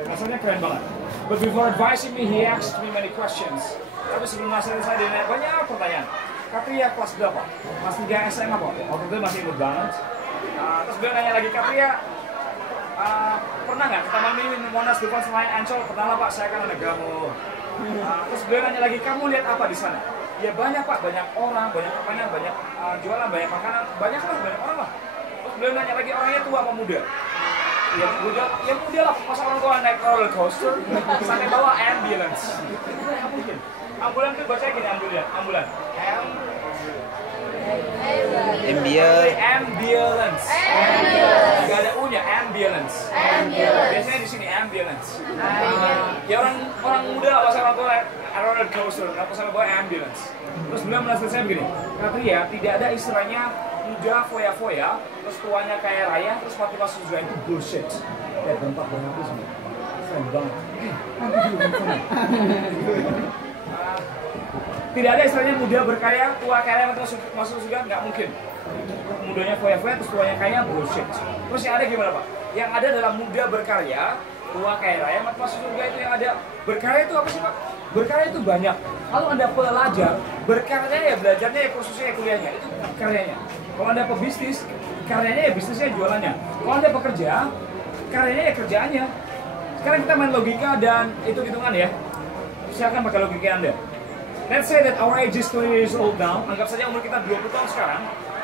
Nasihatnya keren banget. But before advising me, he asked me many questions. Tapi sebelum nasihat saya, dia nanya banyak pertanyaan. Katria kelas berapa? Kelas 3 SMA kok. Waktu itu masih inget banget. Terus beliau nanya lagi, Katria pernah nggak ke Taman Mini, Monas, Dufan, Senayan, Ancol? Pernah lah Pak, saya kan anak Gamo. Terus beliau nanya lagi, kamu lihat apa di sana? Ya banyak Pak, banyak orang, banyak permainan, banyak jualan, banyak makanan, banyak orang lah. Terus beliau nanya lagi, orangnya tua apa muda? Ya muda lah, masa orang tua naik roller coaster sampai bawa ambulance. Itu nggak mungkin. Ambulan tuh bacanya gini, ambulan. Ambulance. Gak ada U-nya, ambulance. Biasanya di sini ambulance. Ya orang muda lah, masa orang tua naik roller coaster, nggak sampai bawa ambulance. Terus beliau menasihati saya begini, Katria, tidak ada istilahnya muda foya-foya, terus tuanya kaya raya, terus mati pas surga, itu bullshit. Ya bentak banget itu semua. Keren banget. Tidak ada istilahnya muda berkaya, tua kaya terus masuk surga, nggak mungkin. Mudanya foya-foya, terus tuanya kaya, bullshit. Terus yang ada gimana Pak? Yang ada dalam muda berkarya, tua kaya raya, mati masuk surga, itu yang ada. Berkarya itu apa sih Pak? Berkarya itu banyak. Kalau Anda pelajar, berkarya ya belajarnya ya kursusnya ya kuliahnya, itu karyanya. Kalau Anda pebisnis, karyanya ya bisnisnya jualannya. Kalau Anda pekerja, karyanya ya kerjaannya. Sekarang kita main logika dan hitung-hitungan ya. Silakan pakai logika Anda. Let's say that our age is 20 years old now. Anggap saja umur kita 20 tahun sekarang.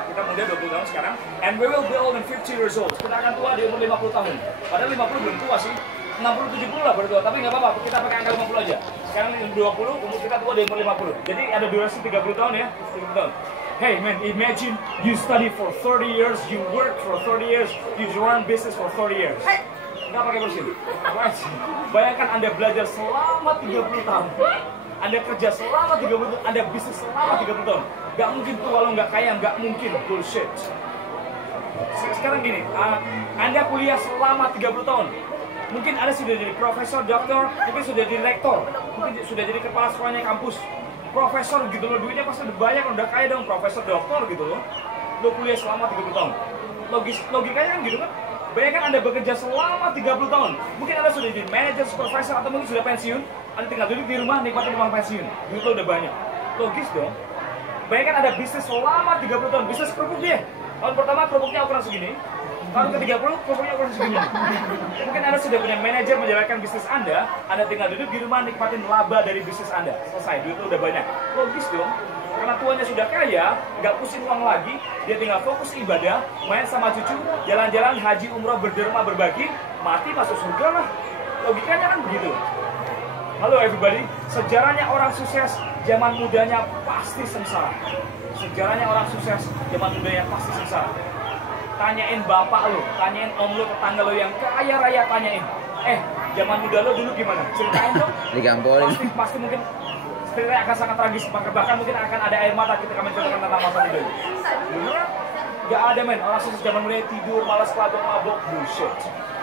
Kita muda 20 tahun sekarang. And we will be old in 50 years old. Kita akan tua di umur 50 tahun. Padahal 50 belum tua sih. 60-70 lah baru tua. Tapi nggak apa-apa, kita pakai angka 50 aja. Sekarang 20, umur kita tua di umur 50. Jadi ada durasi 30 tahun ya. 30 tahun. Hey man, imagine you study for 30 years, you work for 30 years, you run business for 30 years. Nggak pakai mesin. Bayangkan Anda belajar selama 30 tahun. Anda kerja selama 30 tahun, Anda bisnis selama 30 tahun. Nggak mungkin tuh kalau nggak kaya, nggak mungkin. Bullshit. Sekarang gini, Anda kuliah selama 30 tahun. Mungkin Anda sudah jadi profesor, doktor, mungkin sudah jadi rektor, mungkin sudah jadi kepala sekolahnya kampus. Profesor gitu loh, duitnya pasti udah banyak, udah kaya dong, profesor, doktor gitu loh. Lo kuliah selama 30 tahun. Logikanya kan gitu kan? Bayangkan Anda bekerja selama 30 tahun. Mungkin Anda sudah jadi manajer, supervisor, atau mungkin sudah pensiun. Anda tinggal duduk di rumah, nikmatin uang pensiun. Duit lo udah banyak. Logis dong. Bayangkan Anda bisnis selama 30 tahun. Bisnis kerupuk dia. Tahun pertama kerupuknya ukuran segini. Tahun ke-30 kerupuknya ukuran segini. Mungkin Anda sudah punya manajer menjalankan bisnis Anda tinggal duduk di rumah, nikmatin laba dari bisnis Anda. Selesai, duit lo udah banyak. Logis dong. Karena tuanya sudah kaya, nggak pusing uang lagi, dia tinggal fokus ibadah, main sama cucu, jalan-jalan, haji, umroh, berderma, berbagi, mati masuk surga lah. Logikanya kan begitu. Halo everybody, sejarahnya orang sukses zaman mudanya pasti sengsara. Sejarahnya orang sukses zaman mudanya pasti sengsara. Tanyain bapak lo, tanyain om lo, tetangga lo yang kaya raya, tanyain. Zaman muda lo dulu gimana? Ceritain dong. Digampolin. Pasti mungkin ceritanya akan sangat tragis, bahkan mungkin akan ada air mata ketika menceritakan tentang masa muda. Beneran? Gak ada men, orang sukses zaman muda tidur, malas kelabang, mabok, bullshit.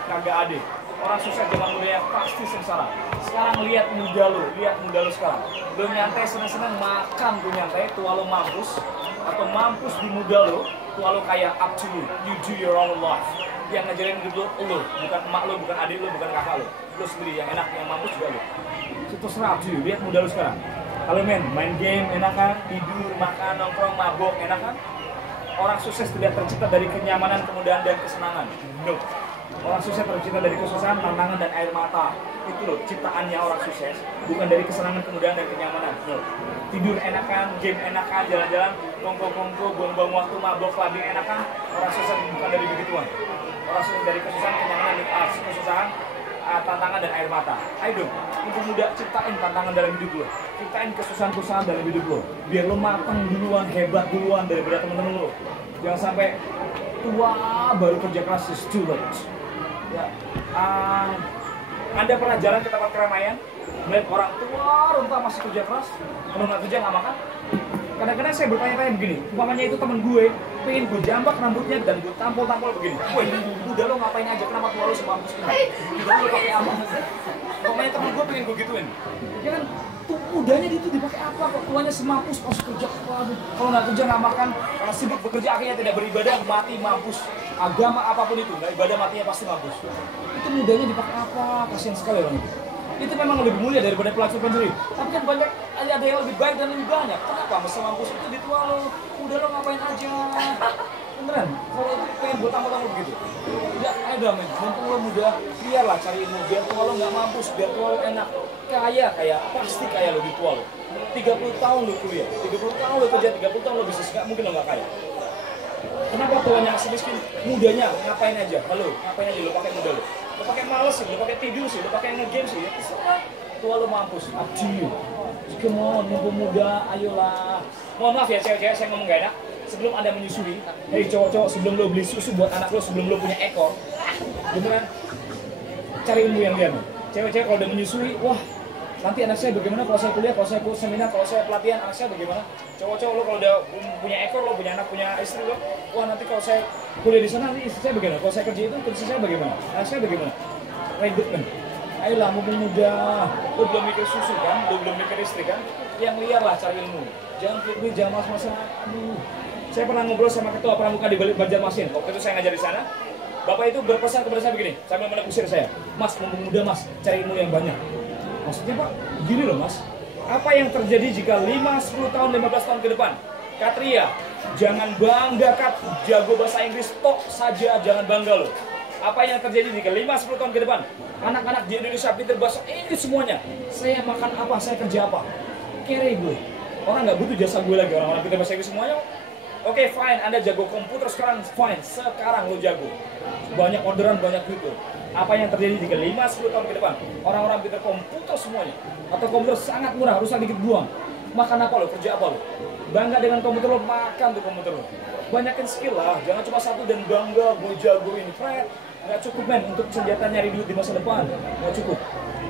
Kagak ada. Orang sukses zaman muda pasti sengsara. Sekarang lihat muda lo sekarang. Lo nyantai, seneng-seneng makan tuh nyantai, tua lo mampus, atau mampus di muda lo, tua lo kaya, up to you. You do your own life. Yang ngajarin hidup lo, bukan emak lo, bukan adik lo, bukan kakak lo. Lo sendiri yang enak, yang mampus juga lo. Itu serap sih, lihat muda lu sekarang. Kalau main game enak kan, tidur, makan, nongkrong, mabok enak kan? Orang sukses tidak tercipta dari kenyamanan, kemudahan, dan kesenangan. No. Orang sukses tercipta dari kesusahan, tantangan, dan air mata. Itu loh, ciptaannya orang sukses. Bukan dari kesenangan, kemudahan, dan kenyamanan. No. Tidur enakan, game enakan, jalan-jalan, kongko-kongko, buang-buang waktu, mabok, clubbing enakan. Orang sukses bukan dari begituan. Orang sukses dari kesusahan, kenyamanan, kesusahan, tantangan dan air mata. Ayo dong, untuk muda ciptain tantangan dalam hidup lo, ciptain kesusahan-kesusahan dalam hidup lo, biar lo matang duluan, hebat duluan daripada temen-temen lo. Jangan sampai tua baru kerja keras, is too late. Ya, Anda pernah jalan ke tempat keramaian, melihat orang tua renta masih kerja keras, kalau nggak kerja nggak makan? Kadang-kadang saya bertanya-tanya begini, umpamanya itu temen gue, pengen gue jambak rambutnya dan gue tampol-tampol begini. Woi, udah lo ngapain aja, kenapa tua lo semampus ini? Udah lo pakai apa? Umpamanya temen gue pengen gue gituin. Ya kan, tuh udahnya itu dipakai apa kok tuanya semampus pas kerja, kalau nggak kerja nggak makan, karena sibuk bekerja akhirnya tidak beribadah, mati mampus. agama apapun itu, nggak ibadah matinya pasti mampus. Itu mudanya dipakai apa? Kasihan sekali orang itu. Itu memang lebih mulia daripada pelacur sendiri. Tapi kan banyak, ada yang lebih baik dan lebih banyak. Kenapa? Masa mampus itu di tua lo, udah lo ngapain aja. Beneran, kalau itu pengen buat tamu-tamu begitu. Tidak ada men, mumpung lo muda, biarlah cari ilmu, biar tua lo nggak mampus, biar tua lo enak. Kaya, pasti kaya lo di tua lo. 30 tahun lo kuliah, 30 tahun lo kerja, 30 tahun lo bisnis, nggak mungkin lo nggak kaya. Kenapa tuanya masih miskin? Mudanya ngapain aja? Halo, ngapain aja lo pakai muda lo? Lo pakai males sih, lo pakai tidur sih, lo pakai nge-game sih, ya terserah. Tua lo mampus, abdi. Come on, mumpung muda, ayolah. Mohon maaf ya cewek-cewek, saya ngomong gak enak. Sebelum Anda menyusui, hei cowok-cowok, sebelum lo beli susu buat anak lo, sebelum lo punya ekor, beneran, cari ilmu yang liar. Cewek-cewek kalau udah menyusui, wah, nanti anak saya bagaimana kalau saya kuliah, kalau saya seminar, kalau saya pelatihan, anak saya bagaimana? Cowok-cowok lo kalau udah punya ekor, lo punya anak, punya istri lo, wah nanti kalau saya kuliah di sana, nanti istri saya bagaimana? Kalau saya kerja itu, istri saya bagaimana? Anak saya bagaimana? Ribet kan? Ayolah, mumpung muda, lo belum mikir susu kan, lo belum mikir istri kan? Yang liar lah cari ilmu. Jangan pilih, jangan mas-masan. Aduh. Saya pernah ngobrol sama ketua pramuka di Banjarmasin. Waktu itu saya ngajar di sana. Bapak itu berpesan kepada saya begini, sambil menekusir saya, Mas, mumpung muda Mas, cari ilmu yang banyak. Maksudnya Pak, gini loh Mas, apa yang terjadi jika 5, 10 tahun, 15 tahun ke depan? Katria, jangan bangga Kat, jago bahasa Inggris tok saja, jangan bangga loh. Apa yang terjadi jika 5, 10 tahun ke depan? Anak-anak di Indonesia pintar bahasa Inggris semuanya. Saya makan apa, saya kerja apa? Kere gue. Orang nggak butuh jasa gue lagi, orang-orang pintar bahasa Inggris semuanya. Oke, fine, Anda jago komputer sekarang, fine, sekarang lo jago. Banyak orderan, banyak gitu. Apa yang terjadi jika 5, 10 tahun ke depan? Orang-orang pintar komputer semuanya. Atau komputer sangat murah, rusak dikit buang. Makan apa lo, kerja apa lo? Bangga dengan komputer lo, makan tuh komputer lo. Banyakin skill lah, jangan cuma satu dan bangga, gue jago ini. Fred, nggak cukup men untuk senjata nyari duit di masa depan. Nggak cukup.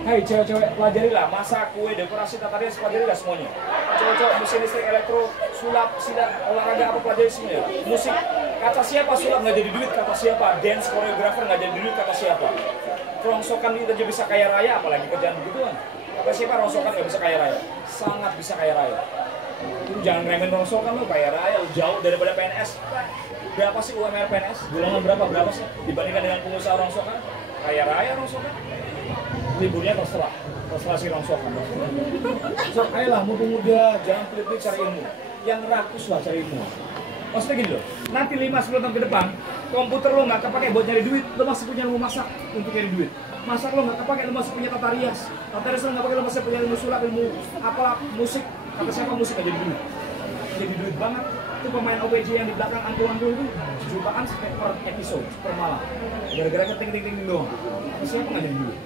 Hai cewek-cewek, pelajarilah masak, kue, dekorasi, tata rias, pelajarilah semuanya. Cowok-cowok, mesin listrik, elektro, sulap, silat, olahraga, apa pelajari semuanya. Musik, kata siapa sulap nggak jadi duit, kata siapa. Dance, koreografer nggak jadi duit, kata siapa. Rongsokan itu aja bisa kaya raya, apalagi kerjaan begituan. Kata siapa rongsokan nggak bisa kaya raya? Sangat bisa kaya raya. Jangan remehin rongsokan lo, kaya raya, lo jauh daripada PNS. Berapa sih UMR PNS? Golongan berapa sih dibandingkan dengan pengusaha rongsokan? Kaya raya rongsokan. Liburnya terserah si rongsokan. So, ayolah mumpung muda, jangan pelit-pelit cari ilmu. Yang rakus lah cari ilmu. Maksudnya gini loh, nanti 5-10 tahun ke depan, komputer lo nggak kepake buat nyari duit, lo masih punya ilmu masak untuk nyari duit. Masak lo nggak kepake, lo masih punya tata rias. Tata rias lo nggak kepake, lo masih punya ilmu sulap, ilmu apalah, musik. Kata siapa musik nggak jadi duit. Jadi duit banget. Itu pemain OPJ yang di belakang angklung-angklung itu jutaan per episode, per malam. Gara-gara keting-ting doang. Siapa nggak jadi duit?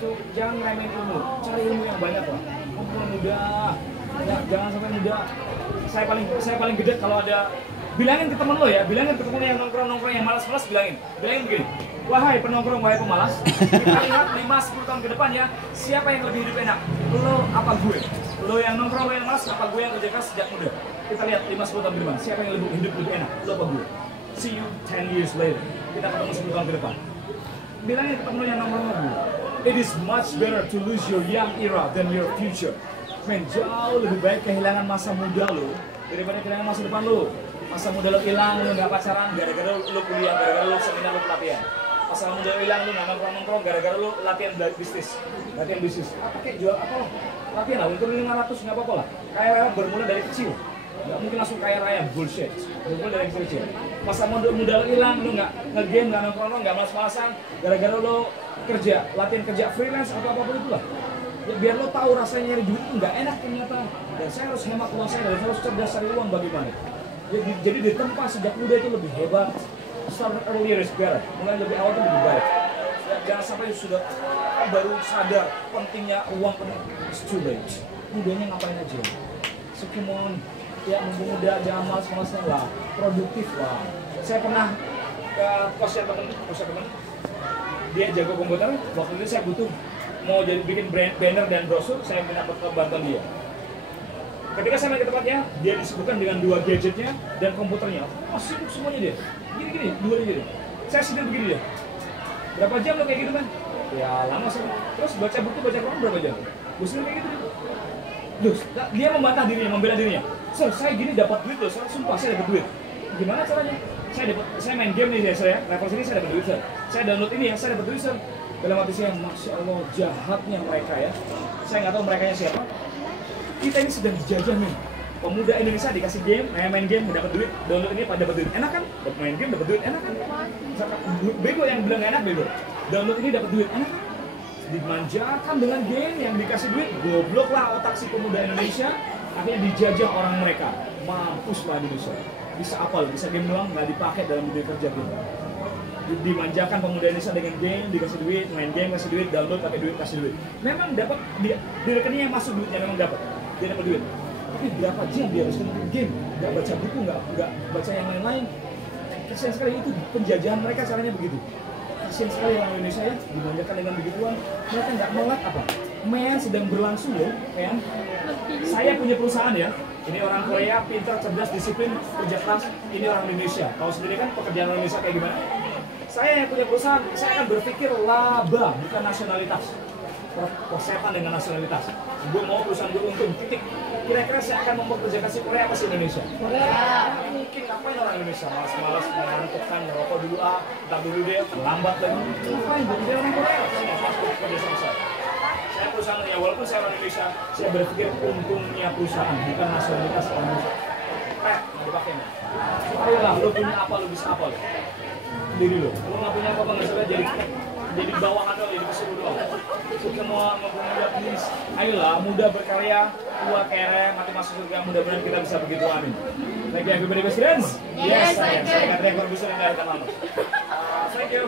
So, jangan remehin ilmu, cari ilmu yang banyak lah. Mumpung muda, ya, jangan sampai muda. Saya paling gede kalau ada, bilangin ke temen lo ya, bilangin ke temen yang nongkrong yang malas-malas, bilangin begini. Wahai penongkrong, wahai pemalas, kita lihat 5-10 tahun ke depan ya, siapa yang lebih hidup enak? Lo apa gue? Lo yang nongkrong, lo yang malas, apa gue yang kerja keras sejak muda? Kita lihat 5-10 tahun ke depan, siapa yang hidup lebih enak? Lo apa gue? See you 10 years later. Kita ketemu 10 tahun ke depan. Bilangin ke temen lo yang nongkrong lo gue. It is much better to lose your young era than your future. Men, jauh lebih baik kehilangan masa muda lo daripada kehilangan masa depan lo. Masa muda lo hilang, lo nggak pacaran, gara-gara lo kuliah, gara-gara lo seminar, lo pelatihan. Masa muda lo hilang, lo nggak nongkrong, gara-gara lo latihan bisnis. Apa kayak jual apa lah? Latihan lah, untuk 500 nggak apa-apa lah. Kaya bermula dari kecil. Nggak mungkin langsung kaya raya, bullshit. Bermula dari kecil. Masa muda lo hilang, lo nggak nge-game, nggak nongkrong, lo nggak malas-malasan, gara-gara lo kerja, latihan kerja freelance atau apapun itulah. Ya, biar lo tahu rasanya nyari duit itu nggak enak ternyata. Dan saya harus hemat uang saya, dan saya harus cerdas cari uang bagaimana. Jadi ditempa sejak muda itu lebih hebat. Start earlier is better. Mulai lebih awal itu lebih baik. Jangan sampai sudah baru sadar pentingnya uang, it's too late. Mudanya ngapain aja? So come on, ya muda jangan malas-malasnya lah, produktif lah. Saya pernah ke kosnya temen, dia jago komputer. Waktu itu saya butuh mau jadi bikin banner dan brosur, saya minta bantuan dia. Ketika saya main ke tempatnya, dia disibukkan dengan 2 gadgetnya dan komputernya. Oh, sibuk semuanya dia. Gini, 2 dia. Saya sendiri begini dia. Berapa jam lo kayak gitu kan? Ya lama sih. Terus baca buku, baca koran berapa jam? Gue sendiri kayak gitu. Loh, dia membantah dirinya, membela dirinya. Sir, saya gini dapat duit loh, sumpah saya dapat duit. Gimana caranya? saya main game nih ya, saya level sini saya dapat duit, saya download ini ya, saya dapat duit. Dalam hati saya, masya Allah jahatnya mereka ya. Saya nggak tahu mereka siapa. Kita ini sedang dijajah nih. Pemuda Indonesia dikasih game, main game dapat duit, download ini pada dapat duit, enak kan? Main game dapat duit, enak kan? Bego yang bilang enak bego. Download ini dapat duit, enak kan? Dimanjakan dengan game yang dikasih duit, goblok lah otak si pemuda Indonesia. Akhirnya dijajah orang mereka. Mampus lah Indonesia. Bisa apa? Bisa game doang, nggak dipakai dalam dunia kerja game. Dimanjakan pemuda Indonesia dengan game, dikasih duit, main game kasih duit, download pakai duit kasih duit. Memang dapat di rekening yang masuk duitnya memang dapat, dia dapat duit. Tapi berapa jam dia harus main game? Nggak baca buku, nggak baca yang lain-lain. Kasian sekali itu penjajahan mereka caranya begitu. Kasian sekali orang Indonesia ya dimanjakan dengan begituan. Mereka nggak melek apa? Men sedang berlangsung loh, men. Saya punya perusahaan ya. Ini orang Korea, pintar, cerdas, disiplin, kerja keras. Ini orang Indonesia. Tahu sendiri kan pekerjaan orang Indonesia kayak gimana? Saya yang punya perusahaan, saya akan berpikir laba, bukan nasionalitas. Persetan dengan nasionalitas. Gue mau perusahaan gue untung, titik. Kira-kira saya akan mempekerjakan si Korea apa si Indonesia? Korea. Mungkin ngapain orang Indonesia? Malas-malas, mengantuk kan, ngerokok dulu ntar dulu deh, lambat lagi. Ngapain? Jadi orang Korea. Saya masuk kerja sama saya. Saya perusahaan ya, walaupun saya orang Indonesia, saya berpikir untungnya perusahaan, bukan nasionalitas orang Indonesia. Mau dipakai nih. Ayolah, lo punya apa, lo bisa apa lo? Sendiri lo nggak punya apa-apa, nggak suka jadi bawahan doang, jadi pesuruh doang. Suka mau muda, please. Ayolah, muda berkarya, tua kere, mati masuk surga, mudah-mudahan kita bisa begitu, amin. Thank you everybody, best friends. Yes, saya kata rekor besar yang gak akan lama. Thank you.